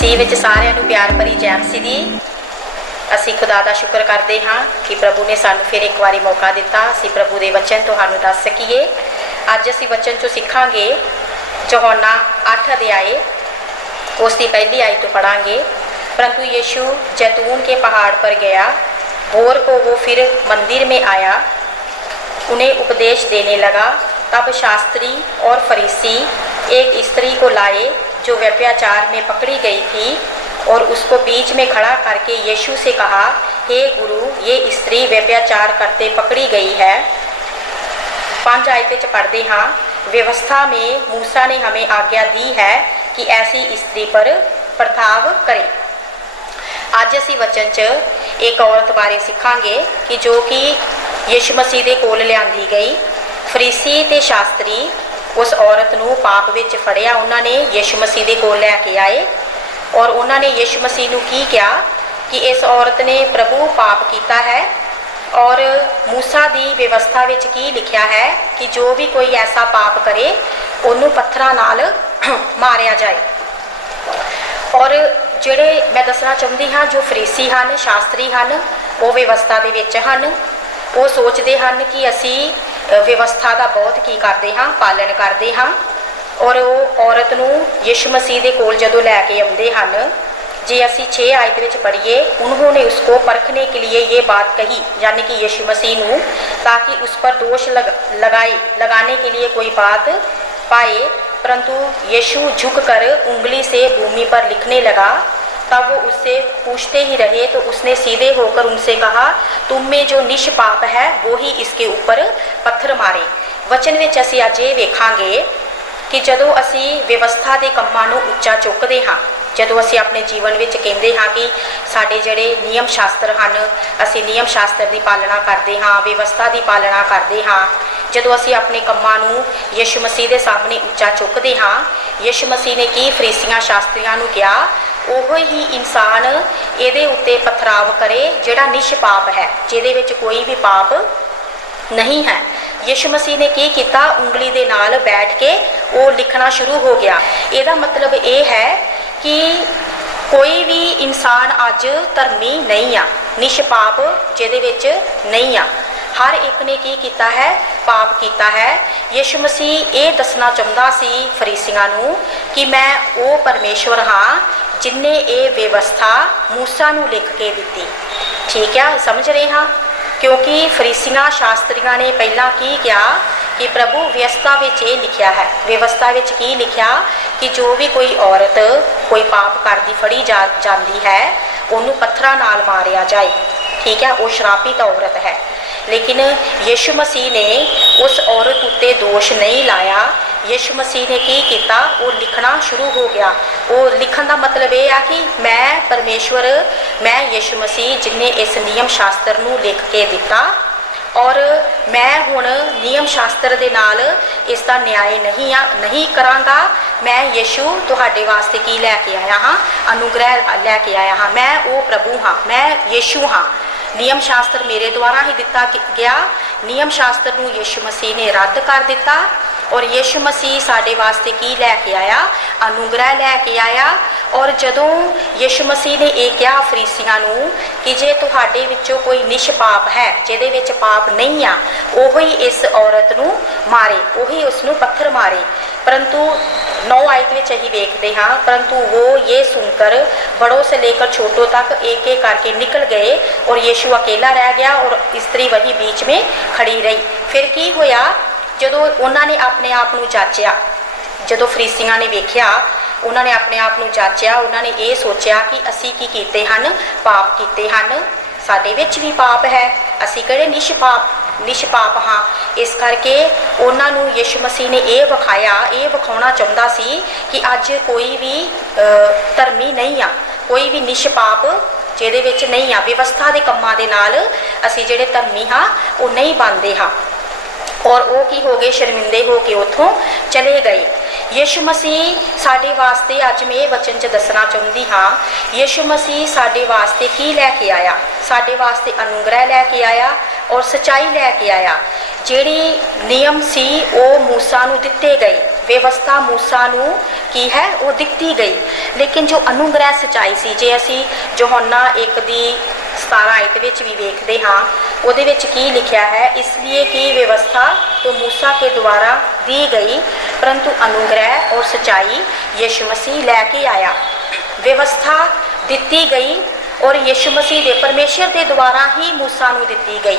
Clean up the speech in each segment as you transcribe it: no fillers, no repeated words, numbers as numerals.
मसीह विच सारिਆਂ ਨੂੰ प्यार भरी जय मसीह दी। ਅਸੀਂ खुदा ਦਾ शुक्र करते हाँ कि प्रभु ने सानू फिर एक बारी मौका दिता ਅਸੀਂ प्रभु ਦੇ वचन ਤੁਹਾਨੂੰ दस सकीए। ਅੱਜ ਅਸੀਂ वचन चों सिखांगे यूहन्ना 8 अध्याय उसकी पहली आई तो पढ़ांगे। परंतु यीशु जैतून के पहाड़ पर गया। भोर को वो फिर मंदिर में आया, उन्हें उपदेश देने लगा। तब शास्त्री और फरीसी एक स्त्री को लाए जो व्यभिचार में पकड़ी गई थी और उसको बीच में खड़ा करके यीशु से कहा, हे गुरु, ये स्त्री व्यभिचार करते पकड़ी गई है। 5 आयत पढ़ते हाँ। व्यवस्था में मूसा ने हमें आज्ञा दी है कि ऐसी स्त्री पर प्रभाव करें। अज असी वचन च एक औरत बारे सीखांगे कि जो कि यीशु मसीह के कोल लियांदी गई। फरीसी ते शास्त्री उस औरत नूं पाप विच फड़िया, उन्होंने यीशु मसीह के कोल लैके आए और उन्होंने यीशु मसीह नूं की कहा कि इस औरत ने प्रभु पाप किया है और मूसा दी व्यवस्था विच की लिखिया है कि जो भी कोई ऐसा पाप करे उन्होंने पत्थरां नाल मारिया जाए। और ਜਿਹੜੇ मैं दसना चाहती हाँ जो फरीसी हैं, शास्त्री हैं, वो व्यवस्था दे विच हन। वो सोचते हैं कि असी व्यवस्था का बहुत की करते हाँ, पालन करते हाँ। और वो औरत नूं यीशु मसीह के कोल जदों लैके आउंदे हन, जे असी 6 आयत विच पढ़िए, उन्होंने उसको परखने के लिए ये बात कही, यानी कि यीशु मसीह नूं, ताकि उस पर दोष लगाने के लिए कोई बात पाए। परंतु यीशु झुककर उंगली से भूमि पर लिखने लगा। तब वो उससे पूछते ही रहे तो उसने सीधे होकर उनसे कहा, तुम में जो निष्पाप है वो ही इसके ऊपर पत्थर मारे। वचन विच असीं अज ये वेखांगे कि जदों असी व्यवस्था के कामां नूं उच्चा चुकते हाँ, जदों असी अपने जीवन विच कहते हाँ कि साडे जिहड़े नियम शास्त्र हैं, असी नियम शास्त्र की पालना करते हाँ, व्यवस्था की पालना करते हाँ। जदों असी अपने कामां नूं यीशु मसीह के सामने उच्चा चुकते हाँ, यीशु मसीह ने की फरीसियां शास्त्रियां नूं कहा, ओहो ही इंसान इहदे उत्ते पथराव करे जिहड़ा निष्पाप है, जिहदे विच कोई भी पाप नहीं है। यीशु मसीह ने की किया, उंगली दे नाल बैठ के वो लिखना शुरू हो गया। ਇਹਦਾ मतलब ये है कि कोई भी इंसान अज धर्मी नहीं आ, निष्पाप जिहदे विच नहीं आ। हर एक ने की किया है, पाप किया है। यीशु मसीह ये दसना चाहता सी फरीसियां नूं कि मैं वो परमेश्वर हाँ जिन्हें ये व्यवस्था मूसा नूं लिख के दी। ठीक है, समझ रहे हाँ? क्योंकि फरीसियां शास्त्रियां ने पहला की किया कि प्रभु व्यवस्था विच ये लिखिया है, व्यवस्था विच की लिखिया कि जो भी कोई औरत कोई पाप करती फड़ी जाती है उन्होंने पत्थरां नाल मारिया जाए। ठीक है, वो श्रापित औरत है। लेकिन यीशु मसीह ने उस औरत उत्ते दोष नहीं लाया। यीशु मसीह ने की किया, वो लिखना शुरू हो गया। वो लिखन का मतलब ये है कि मैं परमेश्वर, मैं यीशु मसीह जिन्हें इस नियम शास्त्र नूं लिख के दिता और मैं हुण नियम शास्त्र दे नाल इसका न्याय नहीं करांगा। मैं यीशु तुहाडे वास्ते की लैके आया हाँ, अनुग्रह लैके आया हाँ। मैं वो प्रभु हाँ, मैं यीशु हाँ। नियम शास्त्र मेरे द्वारा ही दिता गया। नियम शास्त्र नूं यीशु मसीह ने रद्द कर दिता और यीशु मसीह साडे वास्ते की लैके आया, अनुग्रह लैके आया। और जदों यीशु मसीह ने ये कहा फरीसियां नूं कि जे तुहाडे विचों कोई निष्पाप है, जिहदे विच पाप नहीं आ, ओही इस औरत नूं मारे, ओही उसनूं पत्थर मारे। परंतु 9 आयत में अही देखते हाँ, परंतु वो ये सुनकर बड़ों से लेकर छोटों तक एक एक करके निकल गए और यीशु अकेला रह गया और स्त्री वही बीच में खड़ी रही। फिर की होया, जदों उन्होंने अपने आप नूं जांचिया, जदों फरीसियां ने वेख्या, उन्होंने अपने आप नूं जांचिया, उन्होंने ये सोचा कि असी की कीते हन, पाप कीते हन, साडे विच भी पाप है, असी किहड़े निष्पाप हाँ। इस करके उन्होंने यीशु मसीह ने यह विखाया, ये विखाना चाहता सी कि अज कोई भी धर्मी नहीं आ, कोई भी निष्पाप जिहदे विच नहीं आ। व्यवस्था के कामां दे नाल असी जिहड़े धर्मी हाँ वो नहीं बनते हाँ। और वो की हो गए, शर्मिंदे हो के उतों चले गए। यीशु मसीह साडे वास्ते अज मैं ये वचन च दसना चाहती हाँ, यीशु मसीह साडे वास्ते की लैके आया, साडे वास्ते अनुग्रह लैके आया और सच्चाई लैके आया। जिहड़ी नियम सी वो मूसा नूं दिते गए, व्यवस्था मूसा नूं की है वो दिती गई, लेकिन जो अनुग्रह सच्चाई सी, जे असी यूहन्ना 1 दी 17 आयत विच भी वेखदे हाँ, उहदे विच की लिखिया है, इसलिए कि व्यवस्था तो मूसा के द्वारा दी गई, परंतु अनुग्रह और सच्चाई यीशु मसीह लैके आया। व्यवस्था दिती गई और यीशु मसीह दे परमेश्वर के द्वारा ही मूसा नूं दिती गई,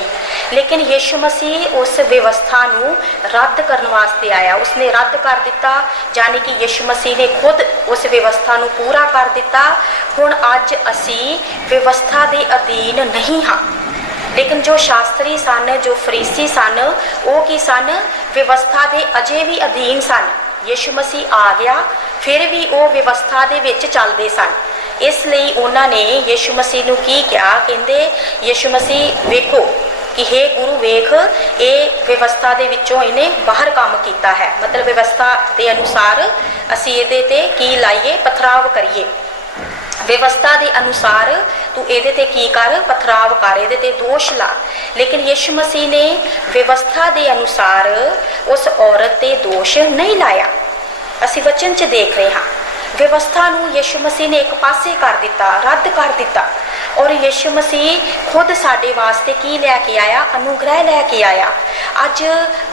लेकिन यीशु मसीह उस व्यवस्था नूं रद्द करने वास्ते आया। उसने रद्द कर दिता, यानी कि यीशु मसीह ने खुद उस व्यवस्था नूं पूरा कर दिता। हुण अज असी व्यवस्था के अधीन नहीं हाँ, लेकिन जो शास्त्री सन, जो फरीसी सन, वो की सन, व्यवस्था के अजे भी अधीन सन। यीशु मसीह आ गया, फिर भी वो व्यवस्था के विच चलते सन। इसलिए उन्होंने यीशु मसीह नूं की कहा, कहंदे यीशु मसीह वेखो कि हे गुरु वेख, ये व्यवस्था दे विचों इन्हें बाहर काम किया है, मतलब व्यवस्था के अनुसार असी इहदे ते की लाइए, पथराव करिए। व्यवस्था के अनुसार तू इहदे ते की कर, पथराव कर, इहदे ते दोष ला। लेकिन यीशु मसीह ने व्यवस्था के अनुसार उस औरत ते दोष नहीं लाया। असी वचन च देख रहे हाँ, व्यवस्था नूं यीशु मसीह ने एक पासे कर दिता, रद्द कर दिता, और यीशु मसीह खुद साडे वास्ते की लैके आया, अनुग्रह लैके आया। अज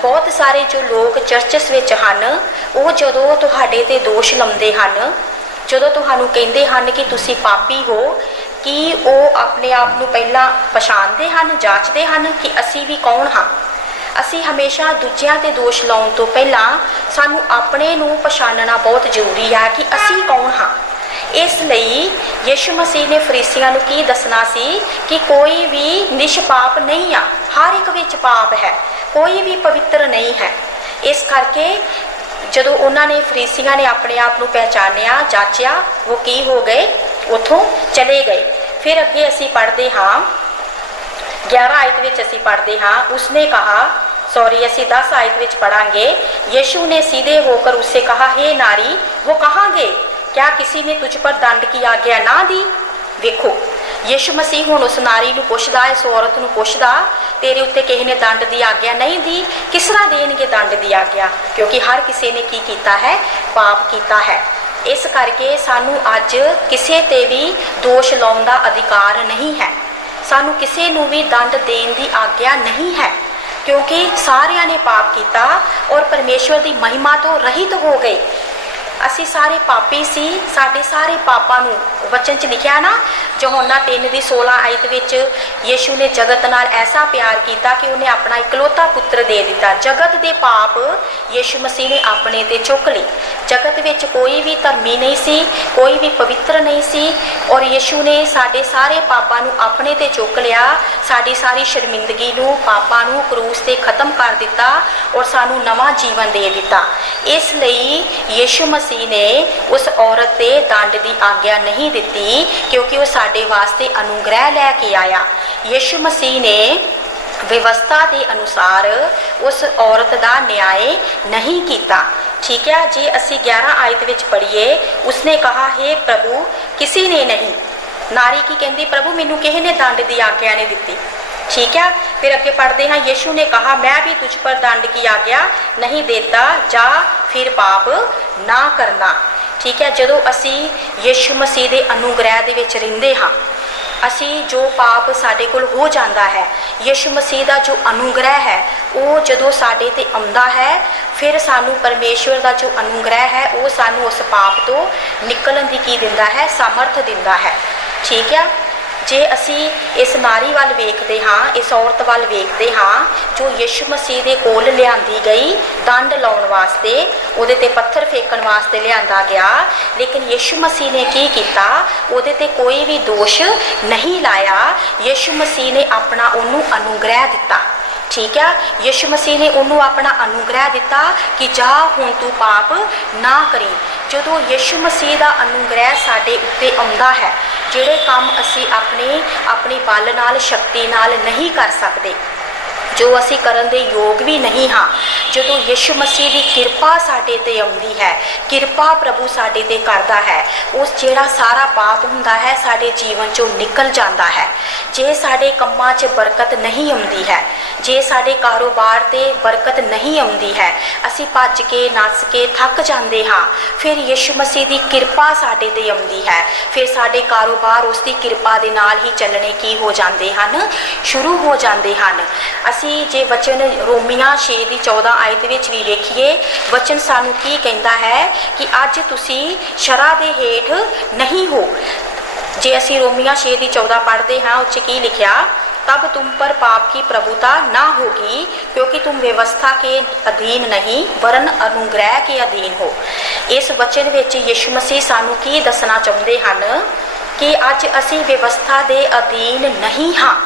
बहुत सारे जो लोग चर्चस विच हन, वो जदों तुहाडे ते दोष लाउंदे हन, जदों तुहानूं कहिंदे हन कि तुसीं पापी हो, कि वो अपने आप नूं पहलां पछाणदे हन, जांचदे हन कि असीं भी कौन हाँ। असी हमेशा दूजियां ते दोष लाउण तो पहला सानू अपने नूं पछाणना बहुत जरूरी है कि असी कौन हाँ। इसलिए यीशु मसीह ने फरीसियां नूं की दसना सी कि कोई भी निष्पाप नहीं आ, हर एक विच पाप है, कोई भी पवित्र नहीं है। इस करके जदों उन्होंने फरीसियां ने अपने आप नूं पहचानिया, जांचिया, वो की हो गए, उथों चले गए। फिर अगे असी पढ़ते हाँ 11 आयत विच असी पढ़ते हाँ, उसने कहा, सॉरी असी 10 आयत विच पढ़ांगे, यीशु ने सीधे होकर उससे कहा, हे नारी वो कहाँ गए, क्या किसी ने तुझ पर दंड की आज्ञा ना दी। वेखो यीशु मसीह हुण उस नारी नूं पुछदा, इस औरत नूं पुछदा, तेरे उत्ते किसी ने दंड की आज्ञा नहीं दी, किस तरह देणगे दंड की आज्ञा, क्योंकि हर किसी ने की कीता है, पाप कीता है। इस करके सानू अज किसी ते भी दोष लाउण दा अधिकार नहीं है, सानू किसी नूं भी दंड देण दी आज्ञा नहीं है, क्योंकि सारियां ने पाप किया और परमेश्वर की महिमा तो रहित हो गए। असी सारे पापी सी, साडे सारे पापां नूं वचन च लिखिया ना, यूहन्ना 3 दी 16 आयत विच, यीशु ने जगत नाल ऐसा प्यार किया कि उन्हें अपना इकलौता पुत्र दे दिता। जगत दे पाप यीशु मसीह ने अपने ते चुक ली। जगत विच कोई भी धर्मी नहीं सी, कोई भी पवित्र नहीं सी, और यीशु ने साडे सारे पापां नूं अपने ते चुक लिया, साडी सारी शर्मिंदगी नूं, पापां नूं क्रूस ते खत्म कर दिता और सानू नवा जीवन दे दिता। इसलिए यीशु मसीह ने उस औरत ते दंड की आज्ञा नहीं दी, क्योंकि वो साडे वास्ते अनुग्रह लैके आया। यीशु मसीह ने व्यवस्था के अनुसार उस औरत का न्याय नहीं किया। ठीक है जी, असी 11 आयत विच पढ़िए, उसने कहा, हे प्रभु किसी ने नहीं। नारी की कहती, प्रभु मैनू किसी ने दंड की आज्ञा नहीं दी। ठीक है, फिर अगे पढ़ते हैं, यीशु ने कहा, मैं भी तुझ पर दंड की आज्ञा नहीं देता, जा फिर पाप ना करना। ठीक है, जदों असी यीशु मसीह के अनुग्रह दे विच रहिंदे हाँ, असी जो पाप साडे कोल हो जाता है, यीशु मसीह का जो अनुग्रह है वो जदों साडे ते आउंदा है, फिर सानू परमेश्वर का जो अनुग्रह है वो सानू उस पाप तो निकलण दी की दिंदा है, सामर्थ दिंदा है। ठीक है, जे असी इस नारी वाल वेखते हाँ, इस औरत वाल वेखते हाँ, जो यीशु मसीह के कोल लियांदी गई दंड लाउण वास्ते, उहदे ते पत्थर फेंकण वास्ते लियांदा गया, लेकिन यीशु मसीह ने की कीता, उहदे ते कोई भी दोष नहीं लाया। यीशु मसीह ने अपना उन्नू अनुग्रह दिता। ठीक है, यीशु मसीह ने उन्नू अपना अनुग्रह दिता कि जा हुण तू पाप ना करी। जदों यीशु मसीह का अनुग्रह साडे उत्ते आउंदा है, जिहड़े काम असी अपनी बल नाल, शक्ति नाल नहीं कर सकते, जो असी करन दे योग भी नहीं हाँ। जदों यीशु मसीह की किरपा साडे ते आउंदी है, किरपा प्रभु साडे ते करदा है, उस जेड़ा सारा पाप हुंदा है साडे जीवन चों निकल जांदा है। जे साडे कम्मां 'च बरकत नहीं आउंदी है, जे साडे कारोबार ते बरकत नहीं आउंदी है, असी भज के नस के थक जांदे हाँ, फिर यीशु मसीह की किरपा साडे ते आउंदी है। फिर साडे कारोबार उसकी किरपा दे नाल ही चलने की हो जाते हैं, शुरू हो जाते हैं। असी जे वचन रोमिया 6:14 आयत विच भी वेखीए, वचन सानू की कहता है कि अज तुसी शरा दे हेठ नहीं हो। जे असी रोमिया 6:14 पढ़ते हैं, उस की लिखिया, तब तुम पर पाप की प्रभुता ना होगी, क्योंकि तुम व्यवस्था के अधीन नहीं वरन अनुग्रह के अधीन हो। इस वचन विच यीशु मसीह सानू की दसना चाहते हैं कि अज असी व्यवस्था के अधीन नहीं हाँ।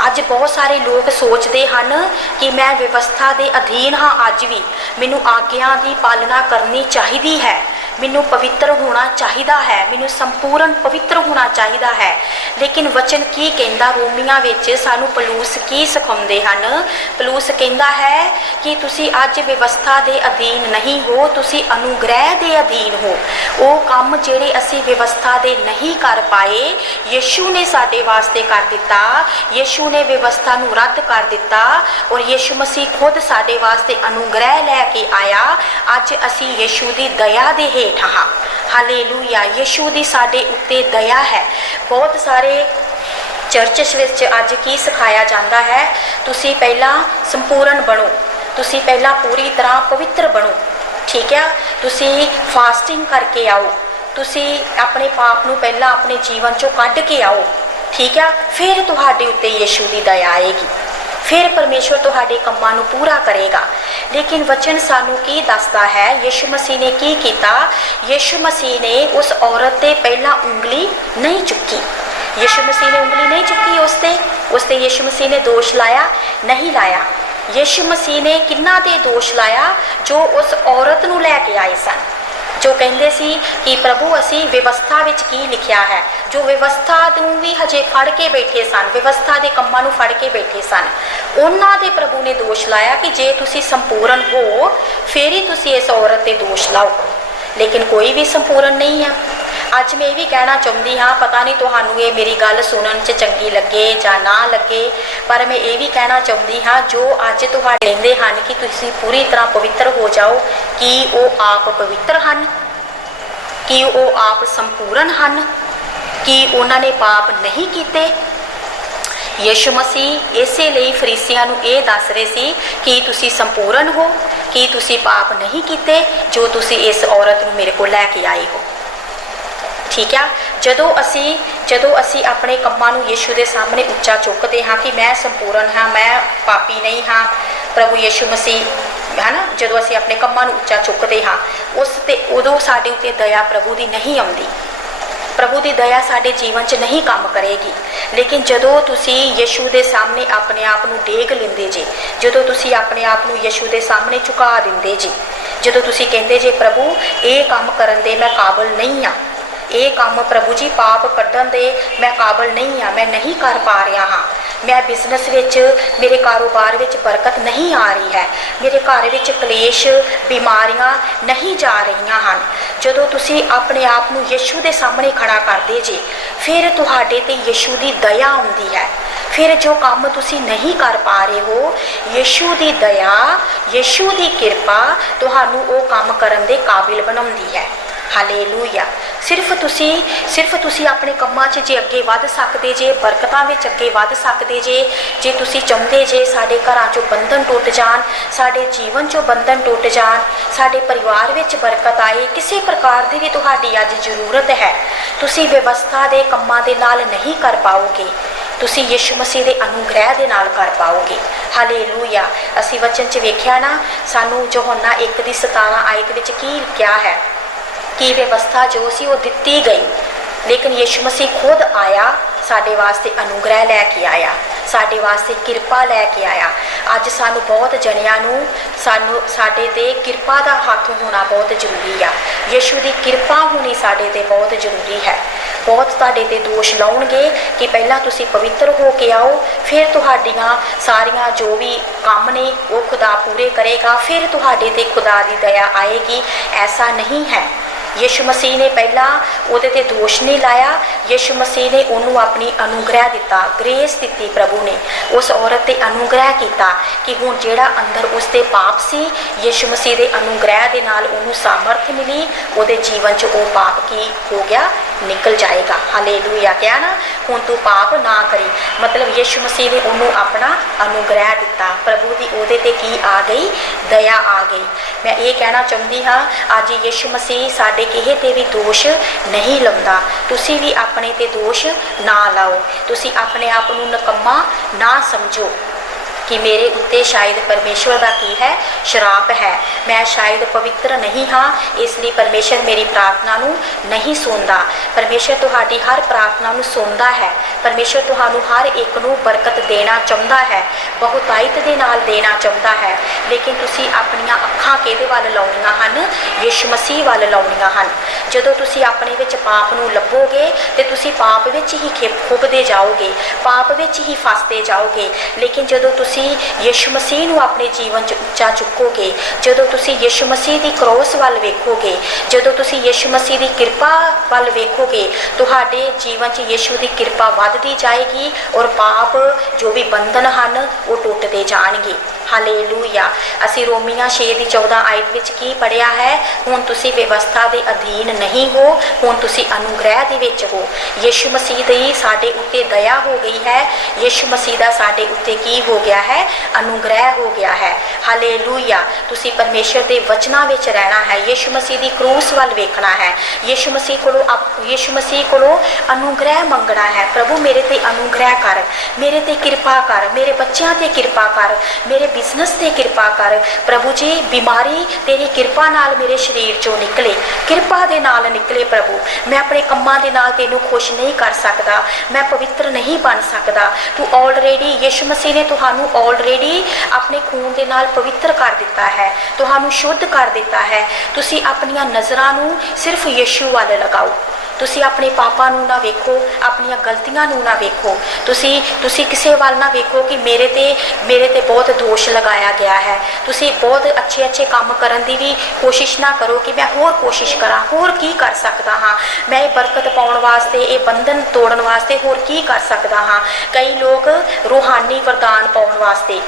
अज बहुत सारे लोग सोचते हैं कि मैं व्यवस्था के अधीन हाँ, अज भी मैनू आग्या की पालना करनी चाहिए है, मैनू पवित्र होना चाहिए है, मैनू संपूर्ण पवित्र होना चाहिए है। लेकिन वचन की कहता रोमिया विच सानू पलूस की सिखाते हैं, पलूस कहता है कि तुसी अज व्यवस्था के अधीन नहीं हो, तुसी अनुग्रह के अधीन हो। वो काम जेड़े असी व्यवस्था दे नहीं कर पाए, यीशु ने साडे वास्ते कर दिता, यीशु ने व्यवस्था नू रद्द कर दिता और यीशु मसीह खुद साडे वास्ते अनुग्रह लैके आया। अज असी यीशु की दया दे हेठ हाँ। हालेलूया, यीशु की साडे उत्ते दया है। बहुत सारे चर्चस विच अज की सिखाया जाता है, तुसी पहला संपूर्ण बनो, तुसी पहला पूरी तरह पवित्र बनो, ठीक है, तुसी फास्टिंग करके आओ, तुसी अपने पाप नू पहला अपने जीवन चों कढ के आओ, ठीक है, फिर तुहाडे उत्ते यीशु की दया आएगी, फिर परमेश्वर तुहाडे कम्मां नू पूरा करेगा। लेकिन वचन सानू की दसदा है, यीशु मसीह ने की कीता, यीशु मसीह ने उस औरत ते पहला उंगली नहीं चुकी, यीशु मसीह ने उंगली नहीं चुकी उसते यीशु मसीह ने दोष लाया नहीं लाया। यीशु मसीह ने किन्ना दे दोष लाया, जो उस औरत नू लैके आए सन, जो कहते सी कि प्रभु असी व्यवस्था विच की लिखिया है, जो व्यवस्था नू भी हजे फड़ के बैठे सन, व्यवस्था के कम्मां नू फड़ के बैठे सन, उन्हां दे प्रभु ने दोष लाया कि जे तुसी संपूर्ण हो फिर ही तुसी इस औरत ते दोष लाओ। लेकिन कोई भी संपूर्ण नहीं है। अज मैं भी कहना चाहती हाँ, पता नहीं तुहानू ये मेरी गल सुनन च चंगी लगे जां ना लगे, पर मैं ये भी कहना चाहती हाँ, जो अज तुहाडे कहंदे हन कि तुसीं पूरी तरह पवित्र हो जाओ, कि वो आप पवित्र हन, कि वो आप संपूर्ण हन, कि उन्होंने पाप नहीं कीते। यीशु मसीह इसे लिए फरीसियां नू ये दस रहे सी कि तुसी संपूर्ण हो, कि तुसी पाप नहीं कीते, जो तुसी इस औरत नू मेरे को लैके आए हो, ठीक है। जदों असी अपने कम्मां नू यीशु के सामने उच्चा चुकते हाँ कि मैं संपूर्ण हाँ, मैं पापी नहीं हाँ, प्रभु यीशु मसीह है ना, जदों असी अपने कम्मां नू उच्चा चुकते हाँ, उस ते उदों साडे उत्ते दया प्रभु की नहीं आउंदी, प्रभु की दया साडे जीवन च नहीं काम करेगी। लेकिन जदों तुसी यीशु के सामने अपने आप नू डेग लेंदे जे, जदों तुसी अपने आप नू यीशु के सामने झुका दिंदे जे, जदों तुसी कहंदे जे प्रभु ये काम करन दे मैं काबिल नहीं हाँ, ये काम प्रभु जी पाप कड्ढन दे मैं काबिल नहीं हाँ, मैं नहीं कर पा रहा हाँ, मैं बिजनेस विच मेरे कारोबार विच बरकत नहीं आ रही है, मेरे घर विच कलेश बीमारियां नहीं जा रही हैं। जदों तुसी अपने आप नू यीशु के सामने खड़ा करदे जे, फिर तुहाडे ते यीशु की दया आउंदी है। फिर जो काम तुसी नहीं कर पा रहे हो, यीशु की दया, यीशु की किरपा तुहानू वो काम करन दे काबिल बनाउंदी है। हालेलूया। सिर्फ तुसी अपने कम्मां 'च जे अगे वध सकदे जे, बरकतां विच अगे वध सकदे जे तुसी चाहुंदे जे साडे घरां चों बंधन टुट जाण, साडे जीवन चों बंधन टुट जाण, साडे परिवार विच बरकत आए, किसी प्रकार दी भी तुहाडी अज जरूरत है, तुसी व्यवस्था दे कम्मां दे नाल नहीं कर पाओगे, तुसी यीशु मसीह के अनुग्रह के नाल कर पाओगे। हालेलूया। असी वचन च वेख्या ना, सानू यूहन्ना 1:17 आयत विच की क्या है कि व्यवस्था जो सी वो दिती गई, लेकिन यीशु मसीह खुद आया, साडे वास्ते अनुग्रह लैके आया, साडे वास्ते किरपा लैके आया। अज सानू बहुत जनियां नू साडे ते किरपा का हथ होना बहुत जरूरी है, यीशु की किरपा होनी साडे ते बहुत जरूरी है। बहुत तुहाडे ते दोष लाउणगे कि पहलां तुसीं पवित्र हो के आओ, फिर तुहाडीआं सारियां जो भी काम ने वो खुदा पूरे करेगा, फिर तुहाडे ते खुदा दी दया आएगी। ऐसा नहीं है। यीशु मसीह ने पहला उहदे ते दोष नहीं लाया, यीशु मसीह ने उन्होंने अपनी अनुग्रह दिता, ग्रेस दी। प्रभु ने उस औरत ते अनुग्रह किया कि हुण जिहड़ा अंदर उसके पाप सी, यीशु मसीह के अनुग्रह के नाल उन्होंने सामर्थ मिली, उहदे जीवन च वो पाप की हो गया, निकल जाएगा। हालेलुया। क्या ना, हुण तू पाप ना करी, मतलब यीशु मसीह ने उन्होंने अपना अनुग्रह दिता। प्रभु की उहदे ते की आ गई, दया आ गई। मैं ये कहना चाहती हाँ, अज यीशु मसीह साडे किहे ते भी दोष नहीं लाउंदा। तुसी भी अपने ते दोष ना लाओ, तुसी अपने आप नूं नकम्मा ना समझो कि मेरे उत्ते शायद परमेश्वर का की है, शराप है, मैं शायद पवित्र नहीं हाँ, इसलिए परमेश्वर मेरी प्रार्थना नूं नहीं सुनता। परमेश्वर तुहाडी हर प्रार्थना नूं सुनता है। परमेश्वर तुहानूं हर एक नूं बरकत देना चाहता है, बहुतायत दे नाल देना चाहता है, लेकिन तुसी अपनियां अखां किहदे वल लाउणीਆਂ ਹਨ? यीशु मसीह वल लाउणीਆਂ ਹਨ। ਜਦੋਂ ਤੁਸੀਂ ਆਪਣੇ ਵਿੱਚ ਪਾਪ ਨੂੰ ਲੱਭੋਗੇ ਤੇ ਤੁਸੀਂ ਪਾਪ ਵਿੱਚ ਹੀ ਖੁੱਭਦੇ ਜਾਓਗੇ, ਪਾਪ ਵਿੱਚ ਹੀ ਫਸਦੇ ਜਾਓਗੇ। ਲੇਕਿਨ ਜਦੋਂ ਤੁਸੀਂ यीशु मसीह नूं अपने जीवन च उच्चा चुकोगे, जदों तुसी यीशु मसीह की क्रॉस वाल वेखोगे, जदों तुसी यीशु मसीह की कृपा वाल वेखोगे, तुहाडे जीवन च यीशु की कृपा वधदी जाएगी और पाप जो भी बंधन हैं वो टुटते जाणगे। हालेलूया। असी रोमिया 6:14 आयत विच की पढ़िया है, हुण तुसी व्यवस्था के अधीन नहीं हो, हुण तुसी अनुग्रह दे विच हो। यीशु मसीह दी साडे उत्ते दया हो गई है, यीशु मसीह दा साडे उत्ते की हो गया है, अनुग्रह हो गया है। हालेलूया। तुसी परमेश्वर के वचनां विच रहना है, यीशु मसीह की क्रूस वाल वेखना है, यीशु मसीह कोलों अनुग्रह मंगना है। प्रभु मेरे ते अनुग्रह कर, मेरे ते कृपा कर, मेरे बच्चों ते कृपा कर, मेरे बिजनेस ते कृपा कर। प्रभु जी बीमारी तेरी कृपा नाल मेरे शरीर चों निकले, कृपा दे नाल निकले। प्रभु मैं अपने कम्मां दे नाल तेनू खुश नहीं कर सकता, मैं पवित्र नहीं बन सकता। तू ऑलरेडी, यीशु मसीह ने तुहानू ऑलरेडी अपने खून दे नाल पवित्र कर दिता है, तुहानू शुद्ध कर दिता है। तुसी अपनियां नज़रां नू सिर्फ यीशु वाल लगाओ, तुसी अपने पापां नू ना वेखो, अपनियां गलतियां नू ना वेखो, तुसी किसी वाल ना वेखो कि मेरे ते बहुत दोष लगाया गया है। तुसी बहुत अच्छे काम करन दी भी कोशिश ना करो कि मैं होर कोशिश करा, होर की कर सकता हाँ, मैं ये बरकत पाउण वास्ते, ये बंधन तोड़न वास्ते होर की कर सकता हाँ। कई लोग रूहानी वरदान पाउण वास्ते,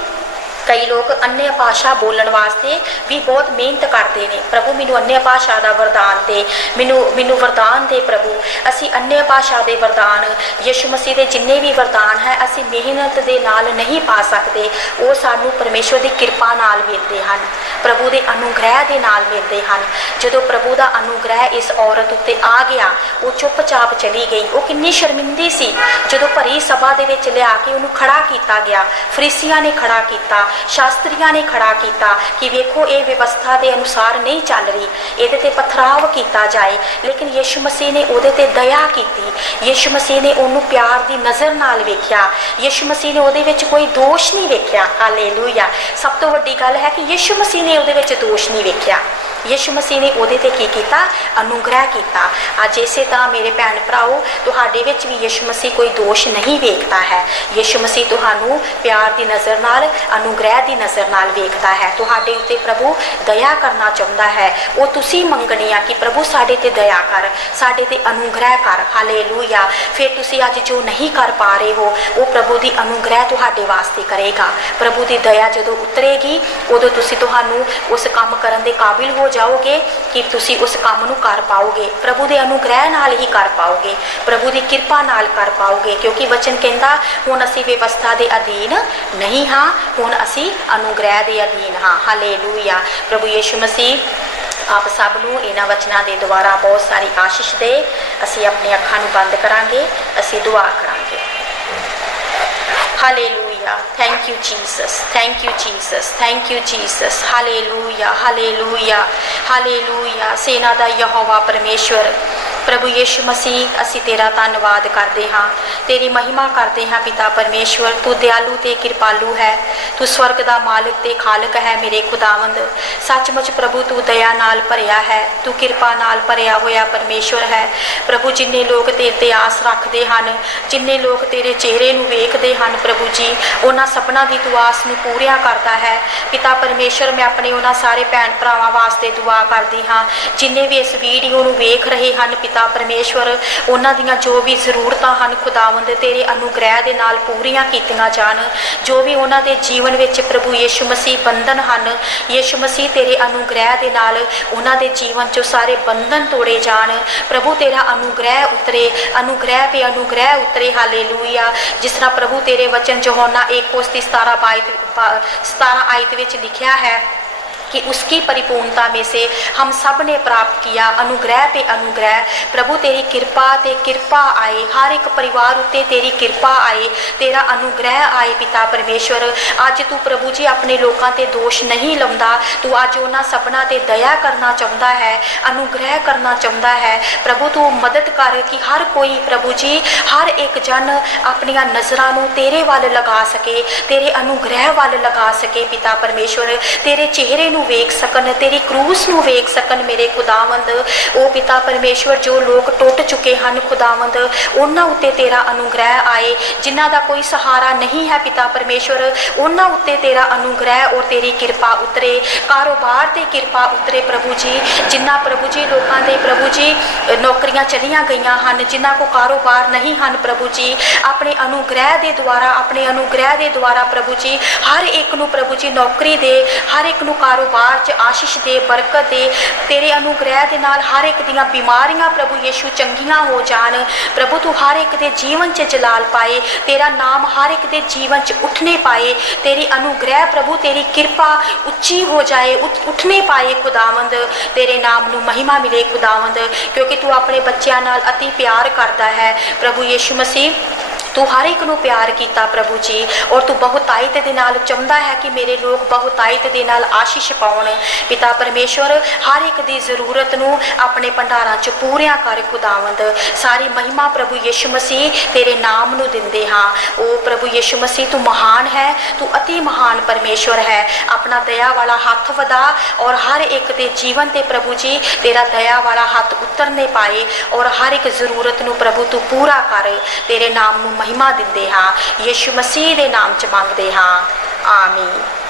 कई लोग अन्य भाषा बोलण वास्ते भी बहुत मेहनत करते हैं। प्रभु मैनू अन्य भाषा का वरदान दे, मैनू वरदान दे प्रभु। असी अन्य भाषा के वरदान, यीशु मसीह के जिन्ने भी वरदान है, असी मेहनत के नाल नहीं पा सकते, वो सानू परमेश्वर की कृपा नाल मिलते हैं, प्रभु के अनुग्रह के नाल मिलते हैं। जदों प्रभु का अनुग्रह इस औरत उत्ते आ गया, वो चुपचाप चली गई। वो कितनी शर्मिंदी सी जदों भरी सभा दे विच लिया के उन्होंने खड़ा किया गया, फरीसियां ने खड़ा किया, शास्त्रियां ने खड़ा किया कि वेखो ये व्यवस्था के अनुसार नहीं चल रही, ये ते पथराव किया जाए। लेकिन यीशु मसीह ने उहदे ते दया की, यीशु मसीह ने उन्होंने प्यार की नज़र नाल वेख्या, यीशु मसीह ने उहदे विच कोई दोष नहीं वेख्या। हालेलूया। सब तो वड्डी गल है कि यीशु मसीह ने उहदे विच दोष नहीं वेख्या, यीशु मसीह ने उहदे ते की कीता? अनुग्रह किया। अज इसे तरह मेरे भैन भराओ, तुहाडे विच भी यीशु मसीह कोई दोष नहीं वेखता है। यीशु मसीह तुहानू प्यार की नज़र नाल, अनुग्रह की नज़र नाल वेखता है। तुहाडे उत्ते प्रभु दया करना चाहता है, वो तुसी मंगनी आ कि प्रभु साडे ते दया कर, साडे ते अनुग्रह कर। हालेलूया। फिर तुसी अज जो नहीं कर पा रहे हो, वो प्रभु की अनुग्रह तुहाडे वास्ते करेगा। प्रभु की दया जदों उतरेगी, उदों तुसी तुहानू उस काम करन दे काबिल हो जाओगे कि तुसी उस काम नू कर पाओगे, प्रभु के अनुग्रह नाल ही कर पाओगे, प्रभु की कृपा नाल कर पाओगे। क्योंकि वचन कहता हुण असी व्यवस्था के अधीन नहीं हाँ, हुण असी अनुग्रह के अधीन हाँ। हालेलूया। प्रभु यीशु मसीह आप सब नू इन्हां वचनां दे द्वारा बहुत सारी आशीष दे। असी अपनी अखां नू बंद करांगे, असी दुआ करांगे। Hallelujah. Thank you Jesus, thank you Jesus, thank you Jesus. Hallelujah, hallelujah, hallelujah. सेना दा यहोवा परमेश्वर प्रभु यीशु मसीह, असी तेरा धन्नवाद करते हाँ तेरी महिमा करते हैं पिता परमेश्वर। तू दयालु ते कृपालु है, तू स्वर्ग दा मालिक ते खालक है मेरे खुदावंद। सचमुच प्रभु तू दया नाल भरिया है, तू कृपा नाल भरिया होया परमेश्वर है। प्रभु जिन्ने लोग तेरे ते आस रखते हैं, जिन्ने लोग तेरे चेहरे नूं वेखदे हैं प्रभु जी, उन्हां सबना दी तू आस नूं पूरिया करता है पिता परमेश्वर। मैं अपने उन्हां सारे भैन भरावां वास्ते दुआ करदी हाँ जिन्ने भी इस वीडियो नूं वेख रहे हैं पिता परमेश्वर। उन्हां दियां जो भी जरूरतां हैं खुदावंद तेरे अनुग्रह दे नाल पूरियां कीतियां जाण। जो भी उन्हां दे जीवन विच प्रभु यीशु मसीह बंधन हैं, यीशु मसीह तेरे अनुग्रह दे नाल उन्हां दे जीवन चों सारे बंधन तोड़े जाण। प्रभु तेरा अनुग्रह उतरे, अनुग्रह पे अनुग्रह उतरे। हालेलुया। जिस तरह प्रभु तेरे वचन यूहन्ना 1:17 आयत विच लिखिया है कि उसकी परिपूर्णता में से हम सब ने प्राप्त किया अनुग्रह पे अनुग्रह। प्रभु तेरी कृपा ते कृपा आए, हर एक परिवार उत्ते तेरी कृपा आए, तेरा अनुग्रह आए पिता परमेश्वर। अज तू प्रभु जी अपने लोगों ते दोष नहीं लाउंदा, तू अज उन्हां सबना ते दया करना चाहुंदा है, अनुग्रह करना चाहुंदा है। प्रभु तू मदद कर कि हर कोई प्रभु जी, हर एक जन अपनियां नज़रां नूं तेरे वाल लगा सके, तेरे अनुग्रह वाल लगा सके पिता परमेश्वर। तेरे चेहरे नूं वेख सकन, तेरी क्रूस नूं वेख सकन मेरे खुदावंद। ओ पिता परमेश्वर, जो लोग टुट चुके हैं खुदावंद, उन्हां उत्ते तेरा अनुग्रह आए। जिन्हां दा कोई सहारा नहीं है पिता परमेश्वर, उन्हां उत्ते तेरा अनुग्रह और तेरी कृपा उतरे। कारोबार ते कृपा उतरे प्रभु जी। जिन्हां प्रभु जी लोगों के प्रभु जी नौकरियां चलियां गईयां हैं, जिन्हां को कारोबार नहीं हैं प्रभु जी, अपने अनुग्रह के द्वारा, अपने अनुग्रह के द्वारा प्रभु जी हर एक नूं प्रभु जी नौकरी दे, हर एक नूं कारोबार च आशीष दे, बरकत दे। तेरे अनुग्रह के नाल हर एक दियां बीमारियां प्रभु यीशु चंगियां हो जान। प्रभु तू हर एक दे जीवन च जलाल पाए, तेरा नाम हर एक दे जीवन च उठने पाए। तेरी अनुग्रह प्रभु, तेरी कृपा उच्ची हो जाए, उठने पाए खुदावंद। तेरे नाम नूं महिमा मिले खुदावंद, क्योंकि तू अपने बच्चों नाल अति प्यार करता है प्रभु यीशु मसीह। तू हर एक नूं प्यार किया प्रभु जी, और तू बहुतायत दे नाल चाहुंदा है कि मेरे लोग बहुतायत दे नाल आशीष पाउण। पिता परमेश्वर, हर एक दी जरूरत नूं अपने भंडारां च पूरिया कर खुदावंद। सारी महिमा प्रभु यीशु मसीह तेरे नाम नूं दिंदे हाँ। ओ प्रभु यीशु मसीह, तू महान है, तू अति महान परमेश्वर है। अपना दया वाला हाथ वधा और हर एक दे जीवन ते प्रभु जी तेरा दया वाला हाथ उतरने पाए, और हर एक जरूरत नूं प्रभु तू पूरा कर। तेरे नाम नूं महिमा दिंदे हाँ, यीशु मसीह दे नाम च मंगदे हाँ, आमीन।